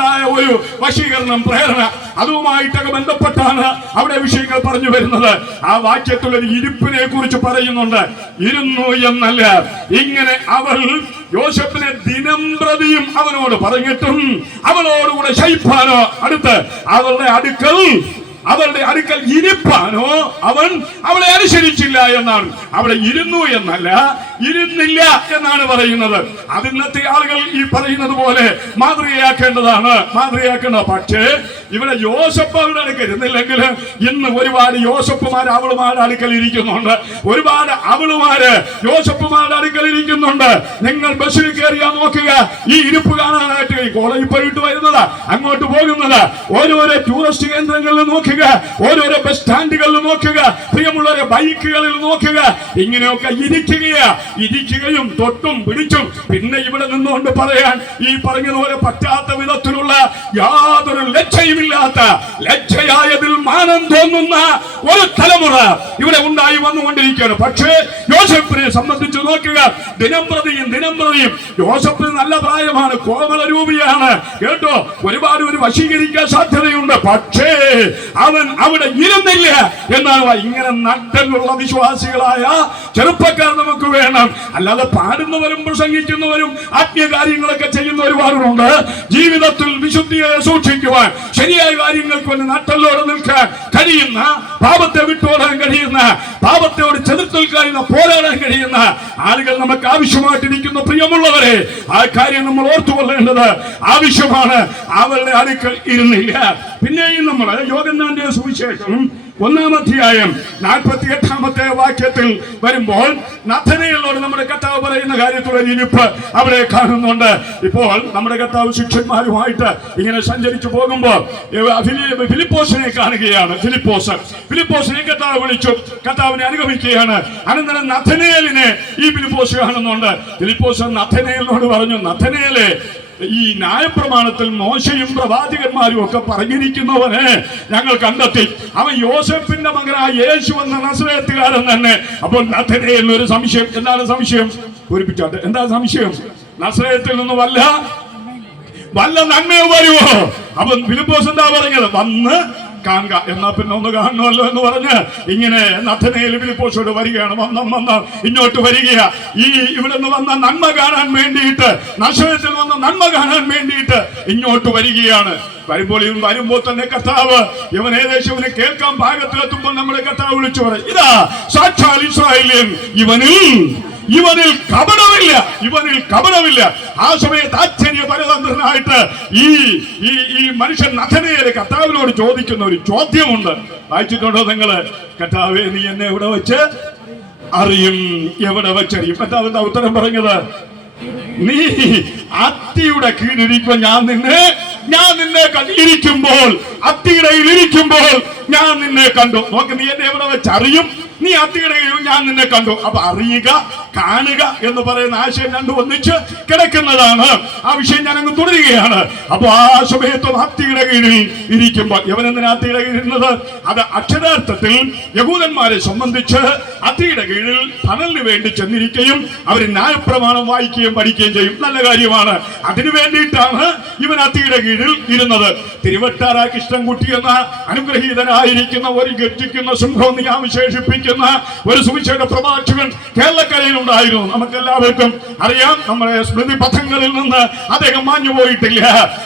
ഉണ്ടായ ഒരു വശീകരണം, പ്രേരണ, അതുമായിട്ടൊക്കെ ബന്ധപ്പെട്ടാണ് അവിടെ വിഷയങ്ങൾ പറഞ്ഞു വരുന്നത്. ആ വാക്യത്തിൽ ഒരു ഇരിപ്പിനെ കുറിച്ച് പറയുന്നുണ്ട്. ഇരുന്നു എന്നല്ല, ഇങ്ങനെ അവൾ യോസേപ്പിനെ ദിനം പ്രതിയും അവനോട് പറഞ്ഞിട്ടും അവളോടുകൂടെ ശയിപ്പാനോ അടുത്ത് അവളുടെ അടുക്കൽ ഇരിപ്പാനോ അവൻ അവളെ അനുസരിച്ചില്ല എന്നാണ്. അവിടെ ഇരുന്നു എന്നല്ല, ഇരുന്നില്ല എന്നാണ് പറയുന്നത്. അത് ഇന്നത്തെ ആളുകൾ ഈ പറയുന്നത് പോലെ മാതൃകയാക്കേണ്ടതാണ്. പക്ഷേ ഇവിടെ യോസേപ്പ് അവരുടെ അടുക്കൽ ഇരുന്നില്ലെങ്കിൽ ഇന്ന് ഒരുപാട് യോസേപ്പുമാർ അവളുമാരുടെ അടുക്കൽ ഇരിക്കുന്നുണ്ട്, ഒരുപാട് അവളുമാര് യോസേപ്പുമാരുടെ അടുക്കൽ ഇരിക്കുന്നുണ്ട്. നിങ്ങൾ ബസ്സിൽ കയറിയാ നോക്കുക, ഈ ഇരിപ്പ് കാണാനായിട്ട് കോളേജിൽ പോയിട്ട് വരുന്നത്, അങ്ങോട്ട് പോകുന്നത്, ഓരോരോ ടൂറിസ്റ്റ് കേന്ദ്രങ്ങളിൽ നോക്കുക, ഓരോരോ ബസ് സ്റ്റാൻഡുകളിൽ നോക്കുക, പ്രിയമുള്ളവരെ ബൈക്കുകളിൽ നോക്കുക, ഇങ്ങനെയൊക്കെ ഇരിക്കുകയും തൊട്ടും പിടിച്ചും പിന്നെ ഇവിടെ നിന്നുകൊണ്ട് പറയാൻ ഈ പറഞ്ഞതുപോലെ പറ്റാത്ത വിധത്തിലുള്ള യാതൊരു ലജ്ജയായതിൽ മാനം തോന്നുന്ന ഒരു തലമുറ ഇവിടെ ഉണ്ടായി വന്നുകൊണ്ടിരിക്കുകയാണ്. പക്ഷേ യോസേപ്പിനെ സംബന്ധിച്ച് നോക്കുക, ദിനം പ്രതിയും യോസേപ്പിന് നല്ല പ്രായമാണ്, കോമള രൂപിയാണ് കേട്ടോ, ഒരുപാട് വശീകരിക്കാൻ സാധ്യതയുണ്ട്. പക്ഷേ അവൻ അവിടെ ഇരുന്നില്ല എന്നാണ്. ഇങ്ങനെ നട്ടലുള്ള വിശ്വാസികളായ ചെറുപ്പക്കാർ നമുക്ക് വേണം. അല്ലാതെ പാടുന്നവരും പ്രസംഗിക്കുന്നവരും ആത്മീയ കാര്യങ്ങളൊക്കെ ചെയ്യുന്ന ഒരുപാടുണ്ട്. ജീവിതത്തിൽ വിശുദ്ധിയെ സൂക്ഷിക്കുവാൻ, ശരിയായ കാര്യങ്ങൾക്ക് വേണ്ടി നട്ടലോടെ നിൽക്കാൻ കഴിയുന്ന, പാപത്തെ വിട്ടോടാൻ കഴിയുന്ന, പാപത്തോട് ചെറുത്ത് നിൽക്കാൻ പോരാടാൻ കഴിയുന്ന ആളുകൾ നമുക്ക് ആവശ്യമായിട്ടിരിക്കുന്ന പ്രിയമുള്ളവരെ, ആ കാര്യം നമ്മൾ ഓർത്തുകൊള്ളേണ്ടത് ആവശ്യമാണ്. അവരുടെ അടുക്കൽ ഇരുന്നില്ല. പിന്നെയും നമ്മൾ യോഹന്നാന്റെ സുവിശേഷം 1-ാം അധ്യായം 48-ാമത്തെ വാക്യത്തിൽ വരുമ്പോൾ നഥനയേലിനോട് നമ്മുടെ കർത്താവ് പറയുന്ന കാര്യത്തിലുള്ള ഇരിപ്പ് അവിടെ കാണുന്നുണ്ട്. ഇപ്പോൾ നമ്മുടെ കർത്താവ് ശിഷ്യന്മാരുമായിട്ട് ഇങ്ങനെ സഞ്ചരിച്ചു പോകുമ്പോൾ ഫിലിപ്പോസിനെ കാണുകയാണ്. ഫിലിപ്പോസിനെ കർത്താവ് വിളിച്ചു, കർത്താവിനെ അനുഗമിക്കുകയാണ്. അനന്തരം നഥനയേലിനെ ഈ ഫിലിപ്പോസ് കാണുന്നുണ്ട്. ഫിലിപ്പോസ് നഥനയേലിനോട് പറഞ്ഞു, നഥനയേലേ, ഈ ന്യായപ്രമാണത്തിൽ മോശയും പ്രവാചകന്മാരും ഒക്കെ പറഞ്ഞിരിക്കുന്നവനെ ഞങ്ങൾ കണ്ടെത്തി. അവൻ യോസേപ്പിന്റെ മകനായ യേശു എന്ന നസറേത്തുകാരൻ തന്നെ. അപ്പോൾ നഥനയേലിന് ഒരു സംശയം. എന്താണ് സംശയം? പൂരിപ്പിച്ചോട്ടെ. എന്താ സംശയം? നസറേത്തിൽ നിന്ന് വല്ല നന്മയോ വരുമോ? അപ്പൊ ഫിലിപ്പോസ് എന്താ പറഞ്ഞത്? വന്ന് കാണുക, എന്നാ പിന്നെ ഒന്ന് കാണണമല്ലോ എന്ന് പറഞ്ഞ് ഇങ്ങനെ നഥനയേൽ ഫിലിപ്പോസോട് വരികയാണ്. വന്ന ഇങ്ങോട്ട് വരികയാ. ഈ ഇവിടെ നിന്ന് വന്ന നന്മ കാണാൻ വേണ്ടിയിട്ട്, നശവത്തിൽ വന്ന നന്മ കാണാൻ വേണ്ടിയിട്ട് ഇങ്ങോട്ട് വരികയാണ്. വരുമ്പോൾ തന്നെ കർത്താവ് ഇവൻ ഏകദേശം ഇവനെ കേൾക്കാൻ പാകത്തിലെത്തുമ്പോൾ നമ്മുടെ കർത്താവ് വിളിച്ചു പറയും, ഇതാ സാക്ഷാൽ ഇസ്രായേലിയൻ, ഇവനിൽ കപടമില്ല. ആ സമയത്ത് ആശ്ചര്യ പരതന്ത്രനായിട്ട് ഈ മനുഷ്യൻ നഥനയേൽ കർത്താവിനോട് ചോദിക്കുന്ന ഒരു ചോദ്യമുണ്ട്. വായിച്ചിട്ടുണ്ടോ നിങ്ങള്? കർത്താവേ, നീ എന്നെ എവിടെ വെച്ച് അറിയും? എവിടെ വെച്ചറിയും? കർത്താവ് എന്താ ഉത്തരം പറഞ്ഞത്? നീ അത്തിയുടെ കീഴിരിക്കുമ്പോൾ ഞാൻ നിന്നെ ഇരിക്കുമ്പോൾ, അത്തിയുടെ ഇരിക്കുമ്പോൾ ഞാൻ നിന്നെ കണ്ടു. നോക്ക്, നീ എന്നെ എവിടെ വെച്ചറിയും? നീ അത്തിയുടെ കീഴിൽ ഞാൻ നിന്നെ കണ്ടു. അപ്പൊ അറിയുക, കാണുക എന്ന് പറയുന്ന ആശയം രണ്ടും ഒന്നിച്ച് കിടക്കുന്നതാണ്. ആ വിഷയം ഞാൻ അങ്ങ് തുടരുകയാണ്. അപ്പൊ ആ സമയത്തും അത്തിയുടെ കീഴിൽ ഇരിക്കുമ്പോൾ, യവനെന്തിനാ അത്തിയുടെ കീഴിലുള്ളത്? അത് അക്ഷരാർത്ഥത്തിൽ യഹൂദന്മാരെ സംബന്ധിച്ച് അത്തിയുടെ കീഴിൽ തണലിന് വേണ്ടി ചെന്നിരിക്കുകയും അവർ ന്യായപ്രമാണം വായിക്കുകയും പഠിക്കുകയും ചെയ്യും. നല്ല കാര്യമാണ്. അതിനു വേണ്ടിയിട്ടാണ് ഇവൻ അത്തിയുടെ കീഴിൽ ഇരുന്നത്. തിരുവട്ടാര കൃഷ്ണൻകുട്ടി എന്ന അനുഗ്രഹീതനായിരിക്കുന്ന ഒരു ഗർജിക്കുന്ന സിംഹം നീ വിശേഷിപ്പിക്കുന്ന ഒരു സുവിശേഷ പ്രവാചകൻ കേരളക്കരയിൽ ഉണ്ടായിരുന്നു. നമുക്കെല്ലാവർക്കും അറിയാം. നമ്മുടെ സ്മൃതി പഥങ്ങളിൽ നിന്ന് അദ്ദേഹം മാഞ്ഞു പോയിട്ടില്ല.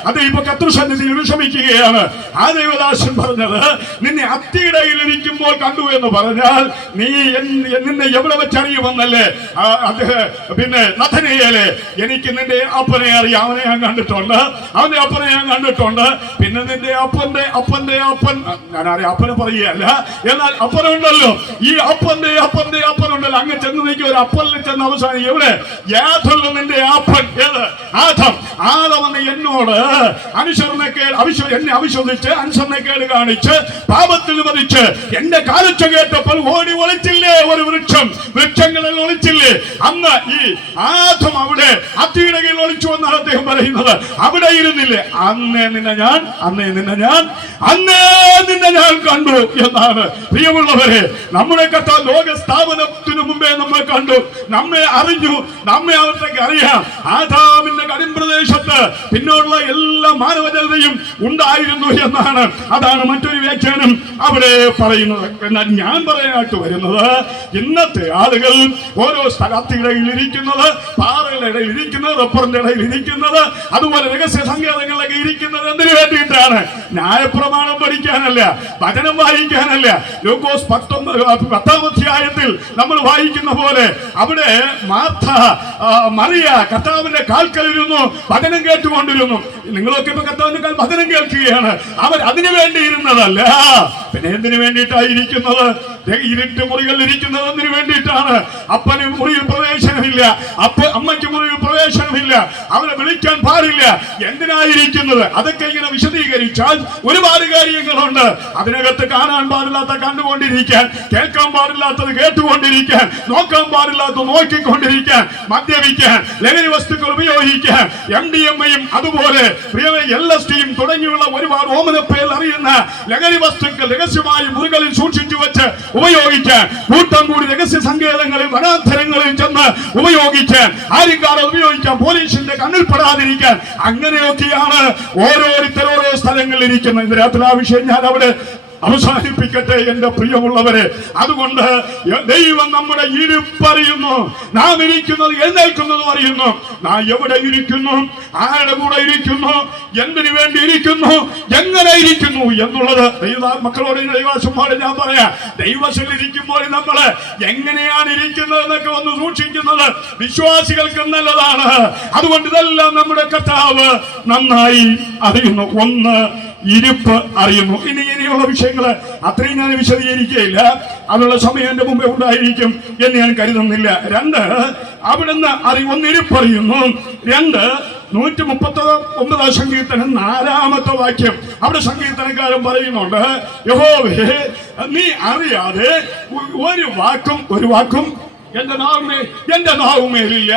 അദ്ദേഹം ഇപ്പൊ കർത്തൃസന്നിധിയിൽ വിഷമിക്കുകയാണ്. ആ ദേവദാസൻ പറഞ്ഞത്, നിന്നെ അത്തിയിടയിൽ ഇരിക്കുമ്പോൾ കണ്ടു എന്ന് പറഞ്ഞാൽ നീ നിന്നെ എവിടെ വെച്ചറിയുമെന്നല്ലേ? പിന്നെ നഥനയേലേ, എനിക്ക് നിന്റെ അപ്പനെ അറിയാം, അവനെ ഞാൻ കണ്ടിട്ടുണ്ട്, അവന്റെ അപ്പനെ ഞാൻ കണ്ടിട്ടുണ്ട്. പിന്നെ നിന്റെ അപ്പന്റെ അപ്പൻ, ഞാനറിയാം അപ്പനെ പറയുകയല്ല, എന്നാൽ അപ്പനുണ്ടല്ലോ, ഈ അപ്പനുണ്ടല്ലോ, അങ്ങ് ചെന്ന് നീക്കി ഒരു അപ്പനിൽ ചെന്ന് അവസാനം എവിടെ? യാതൊരു നിന്റെ അപ്പൻ. ഏത്? ആദം എന്നോട് എന്നെ അവിശ്വസിച്ച് അനുസരണക്കേട് കാണിച്ച് പാപത്തിൽ വധിച്ച് എന്റെ കാലൊച്ച കേട്ടപ്പോൾ ഓടി ഒളിച്ചില്ലേ ഒരു വൃക്ഷങ്ങളിൽ ഒളിച്ചില്ലേ? അന്ന് ഈ ആദം അവിടെ അത്തിയുടെ കീഴിൽ ഒളിച്ചു എന്നാണ് അദ്ദേഹം പറയുന്നത്. അവിടെ ഇരുന്നില്ലേ? അന്നേ നിന്നെ ഞാൻ കണ്ടു എന്നാണ്. പ്രിയമുള്ളവരെ, നമ്മുടെ നമ്മളെ കർത്താവ് ലോക സ്ഥാപനത്തിനു മുമ്പേ നമ്മെ കണ്ടു, നമ്മെ അറിഞ്ഞു, നമ്മെ അവിടത്തേക്ക് അറിയാം. ആദാമിന്റെ കടിംപ്രദേശത്ത് പിന്നോടുള്ള എല്ലാ മാനവജനതയും ഉണ്ടായിരുന്നു എന്നാണ്. അതാണ് മറ്റൊരു വ്യാഖ്യാനം അവിടെ പറയുന്നത്. എന്നാൽ ഞാൻ പറയാനായിട്ട് വരുന്നത്, ഇന്നത്തെ ആളുകൾ ഓരോ സ്ഥലത്തിടയിൽ ഇരിക്കുന്നത്, പാറകളുടെ ഇടയിൽ ഇരിക്കുന്നത്, റബ്ബറിന്റെ ഇടയിൽ ഇരിക്കുന്നത്, അതുപോലെ രഹസ്യ സങ്കേതങ്ങളിലൊക്കെ ഇരിക്കുന്നത് എന്തിനു വേണ്ടിയിട്ടാണ്? ന്യായപ്രമാണം പഠിക്കാനല്ല, വചനം വായിക്കാനല്ല. ലൂക്കോസ് 10-ാം അധ്യായത്തിൽ നമ്മൾ വായിക്കുന്ന പോലെ അവിടെ മാർത്ത, മറിയ കർത്താവിന്റെ കാൽക്കലിരുന്നു, വചനം കേട്ടുകൊണ്ടിരുന്നു. നിങ്ങളൊക്കെ ഇപ്പൊ കർത്താവിന്റെ കാൽ വചനം കേൾക്കുകയാണ്. അവർ അതിനു വേണ്ടി ഇരുന്നതല്ല. പിന്നെ എന്തിനു വേണ്ടിയിട്ടായിരിക്കുന്നത്? ഇരുട്ട് മുറികളിൽ ഇരിക്കുന്നത് എന്തിനു വേണ്ടിയിട്ടാണ്? അപ്പന് മുറിയിൽ പ്രവേശനമില്ല, അമ്മയ്ക്ക് മുറിയിൽ പ്രവേശനമില്ല, അവരെ വിളിക്കാൻ പാടില്ല. എന്തിനായിരിക്കുന്നത്? അതൊക്കെ ഇങ്ങനെ വിശദീകരിച്ചാൽ ഒരുപാട് കാര്യങ്ങളുണ്ട്. അതിനകത്ത് കാണാൻ പാടില്ലാത്ത കണ്ടുകൊണ്ടിരിക്കാൻ, കേൾക്കാൻ പാടില്ലാത്തത് കേട്ടുകൊണ്ടിരിക്കാൻ, നോക്കാൻ പാടില്ലാത്തത് നോക്കിക്കൊണ്ടിരിക്കാൻ, മദ്യപിക്കാൻ, ലഹരി വസ്തുക്കൾ ഉപയോഗിക്കാൻ, MDMA-യും അതുപോലെ LSD-യും തുടങ്ങിയുള്ള ഒരുപാട് ഓമനപ്പേരിൽ അറിയുന്ന ലഹരി വസ്തുക്കൾ രഹസ്യമായി മുറികളിൽ സൂക്ഷിച്ചു വെച്ച് ഉപയോഗിക്കാൻ, കൂട്ടം കൂടി രഹസ്യ സങ്കേതങ്ങളിൽ വനാന്തരങ്ങളിൽ ചെന്ന് ഉപയോഗിക്കാൻ, ആരും കാണാതെ ഉപയോഗിക്കാൻ, പോലീസിന്റെ കണ്ണിൽ പെടാതിരിക്കാൻ, അങ്ങനെയൊക്കെയാണ് ഓരോരുത്തർ ഓരോ സ്ഥലങ്ങളിൽ ഇരിക്കുന്നത്. ഇന്ന് രാത്രി ആ വിഷയം ഞാൻ അവിടെ അവസാനിപ്പിക്കട്ടെ എന്റെ പ്രിയമുള്ളവരെ. അതുകൊണ്ട് ദൈവം നമ്മുടെ ഇരിപ്പറിയുന്നു, നാം ഇരിക്കുന്നത് എഴുന്നേൽക്കുന്നതും അറിയുന്നു. നാം എവിടെ ഇരിക്കുന്നു, ആരുടെ കൂടെ ഇരിക്കുന്നു, എന്തിനു വേണ്ടി ഇരിക്കുന്നു, എങ്ങനെ ഇരിക്കുന്നു എന്നുള്ളത് മക്കളോട് ദൈവാസന്മാരോട് ഞാൻ പറയാം. ദൈവശലിരിക്കുമ്പോൾ നമ്മൾ എങ്ങനെയാണ് ഇരിക്കുന്നത് എന്നൊക്കെ ഒന്ന് സൂക്ഷിക്കുന്നത് വിശ്വാസികൾക്ക് നല്ലതാണ്. അതുകൊണ്ട് ഇതെല്ലാം നമ്മുടെ കർത്താവ് നന്നായി അറിയുന്നു. ഒന്ന്, ഇരിപ്പ് അറിയുന്നു. ഇനിയുള്ള വിഷയങ്ങള് അത്രയും ഞാൻ വിശദീകരിക്കുകയില്ല, അതിനുള്ള സമയം എന്റെ മുമ്പേ ഉണ്ടായിരിക്കും എന്ന് ഞാൻ കരുതുന്നില്ല. രണ്ട്, അവിടുന്ന് ഒന്ന് ഇരിപ്പറിയുന്നു. രണ്ട്, 139 സങ്കീർത്തനം 4-ാമത്തെ വാക്യം, അവിടെ സങ്കീർത്തനക്കാരൻ പറയുന്നുണ്ട്, യഹോവേ നീ അറിയാതെ ഒരു വാക്കും എന്റെ നാവുമേലില്ല.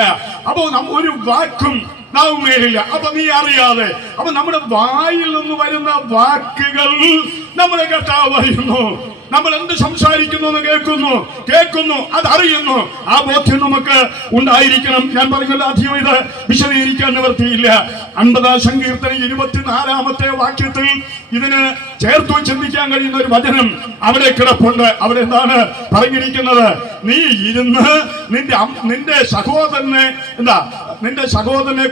അപ്പോ ഒരു വാക്കും നാവുമേലില്ല. അപ്പൊ നീ അറിയാതെ, അപ്പൊ നമ്മുടെ വായിൽ നിന്ന് വരുന്ന വാക്കുകൾ നമ്മുടെ കർത്താവ് അറിയുന്നു. നമ്മൾ എന്ത് സംസാരിക്കുന്നു എന്ന് കേൾക്കുന്നു, അതറിയുന്നു. ആ ബോധ്യം നമുക്ക് ഉണ്ടായിരിക്കണം. ഞാൻ പറഞ്ഞല്ലോ, അധികം ഇത് വിശദീകരിക്കാൻ നിവർത്തിയില്ല. 50-ാം സങ്കീർത്തനം 24-ാമത്തെ വാക്യത്തിൽ ഇതിന് ചേർത്തു ചിന്തിക്കാൻ കഴിയുന്ന ഒരു വചനം അവിടെ കിടപ്പുണ്ട്. അവിടെ എന്താണ് പറഞ്ഞിരിക്കുന്നത്? നീ ഇരുന്ന് നിന്റെ സഹോദരനെ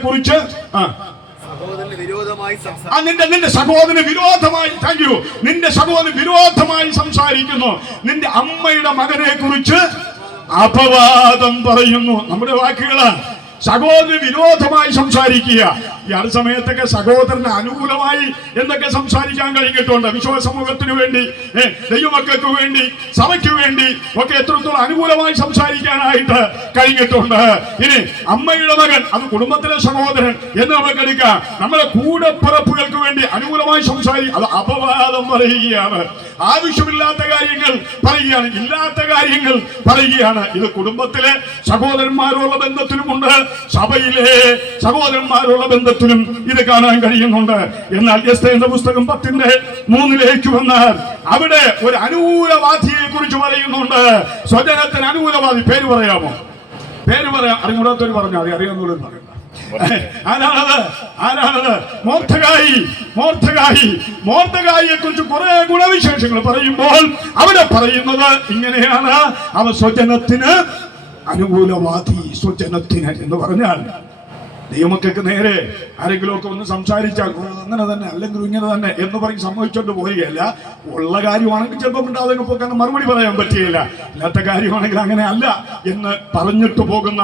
കുറിച്ച് നിന്റെ സഹോദരന് വിരോധമായി സംസാരിക്കുന്നു. നിന്റെ അമ്മയുടെ മകനെ കുറിച്ച് അപവാദം പറയുന്നു. നമ്മുടെ വാക്കുകളാണ്. സഹോദരന് വിരോധമായി സംസാരിക്കുക. ഈ അടുത്ത സമയത്തൊക്കെ സഹോദരന് അനുകൂലമായി എന്തൊക്കെ സംസാരിക്കാൻ കഴിഞ്ഞിട്ടുണ്ട്. വിശ്വാസ സമൂഹത്തിന് വേണ്ടി, ദൈവമക്കൾക്ക് വേണ്ടി, സഭയ്ക്ക് വേണ്ടി ഒക്കെ എത്രത്തോളം അനുകൂലമായി സംസാരിക്കാനായിട്ട് കഴിഞ്ഞിട്ടുണ്ട്. ഇനി അമ്മയുടെ മകൻ, അത് കുടുംബത്തിലെ സഹോദരൻ എന്ന് നമുക്ക് എടുക്കാം. നമ്മുടെ കൂടപ്പിറപ്പുകൾക്ക് വേണ്ടി അനുകൂലമായി അത് അപവാദം പറയുകയാണ്. ആവശ്യമില്ലാത്ത കാര്യങ്ങൾ പറയുകയാണ്, ഇല്ലാത്ത കാര്യങ്ങൾ പറയുകയാണ്. ഇത് കുടുംബത്തിലെ സഹോദരന്മാരുള്ള ബന്ധത്തിലുമുണ്ട്, സഭയിലെ സഹോദരന്മാരുള്ള ബന്ധത്തിലും ഇത് കാണാൻ കഴിയുന്നുണ്ട്. എന്നാൽ എസ്തേറിന്റെ പുസ്തകം 10:3 വന്നാൽ അവിടെ ഒരു അനുകൂലവാദിയെ കുറിച്ച് പറയുന്നുണ്ട്. സ്വജനത്തിന് അനുകൂലവാദി. പേര് പറയാമോ? പേര് പറയാം. അറിഞ്ഞൂടാത്തവർ പറഞ്ഞാൽ മതി, അറിയാവുന്നവരും പറയാം. ആരാണത്? മോർദെഖായിയെ കുറിച്ച് കുറെ ഗുണവിശേഷങ്ങൾ പറയുമ്പോൾ അവിടെ പറയുന്നത് ഇങ്ങനെയാണ്: അവ സ്വജനത്തിന് അനുകൂലവാദി. സ്വജനത്തിന് എന്ന് പറഞ്ഞാൽ ദൈവമക്കൾക്ക് നേരെ ആരെങ്കിലും ഒക്കെ ഒന്ന് സംസാരിച്ചാൽ അങ്ങനെ തന്നെ, അല്ലെങ്കിൽ ഇങ്ങനെ തന്നെ എന്ന് പറഞ്ഞ് സമ്മതിച്ചോണ്ട് പോവുകയല്ല. ഉള്ള കാര്യമാണെങ്കിൽ ചിലപ്പോൾ ഉണ്ടാകുന്ന മറുപടി പറയാൻ പറ്റുകയില്ല. ഇല്ലാത്ത കാര്യമാണെങ്കിൽ അങ്ങനെ അല്ല എന്ന് പറഞ്ഞിട്ട് പോകുന്ന,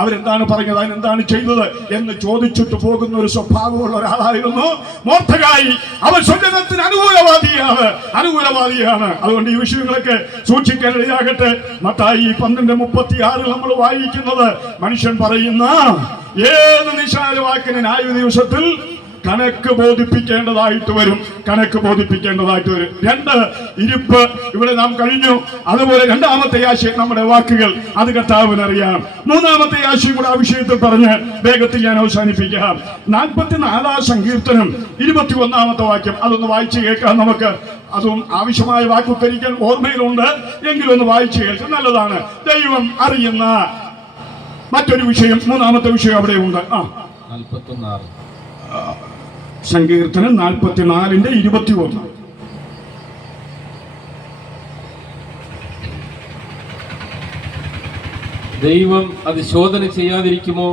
അവരെന്താണ് പറഞ്ഞത്, അതിനെന്താണ് ചെയ്തത് എന്ന് ചോദിച്ചിട്ട് പോകുന്ന ഒരു സ്വഭാവമുള്ള ഒരാളായിരുന്നു മോർദെഖായി. അവൻ സ്വജനത്തിന് അനുകൂലവാദിയാണ്. അതുകൊണ്ട് ഈ വിഷയങ്ങളൊക്കെ സൂക്ഷിക്കാൻ ഇടയാകട്ടെ. മത്തായി 12:36 നമ്മൾ വായിക്കുന്നത്, മനുഷ്യൻ പറയുന്ന ഏത് നിശാചവാക്കിന് ന്യായവിധി ദിവസത്തിൽ കണക്ക് ബോധിപ്പിക്കേണ്ടതായിട്ട് വരും. രണ്ട്, ഇരിപ്പ് ഇവിടെ നാം കഴിഞ്ഞു. അതുപോലെ രണ്ടാമത്തെ ആശയം നമ്മുടെ വാക്കുകൾ, അത് കർത്താവിനറിയാം. മൂന്നാമത്തെ ആശയം കൂടെ ആ വിഷയത്തിൽ പറഞ്ഞ് വേഗത്തിൽ ഞാൻ അവസാനിപ്പിക്കാം. 44 സങ്കീർത്തനം 21 വാക്യം, അതൊന്ന് വായിച്ചു കേൾക്കാം നമുക്ക്. അതും ആവശ്യമായ വാക്കുത്തരിക്കാൻ ഓർമ്മയിലുണ്ട്, എങ്കിലും ഒന്ന് വായിച്ചു കേൾക്കാൻ നല്ലതാണ്. ദൈവം അറിയുന്ന മറ്റൊരു വിഷയം, മൂന്നാമത്തെ വിഷയം അവിടെ ഉണ്ട്. സങ്കീർത്തനം 44:21. ദൈവം അത് ശോധന ചെയ്യാതിരിക്കുമോ?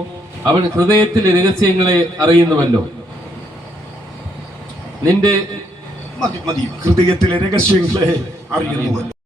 അവൻ ഹൃദയത്തിലെ രഹസ്യങ്ങളെ അറിയുന്നുവല്ലോ. നിന്റെ ഹൃദയത്തിലെ രഹസ്യങ്ങളെ അറിയുന്നുവല്ലോ.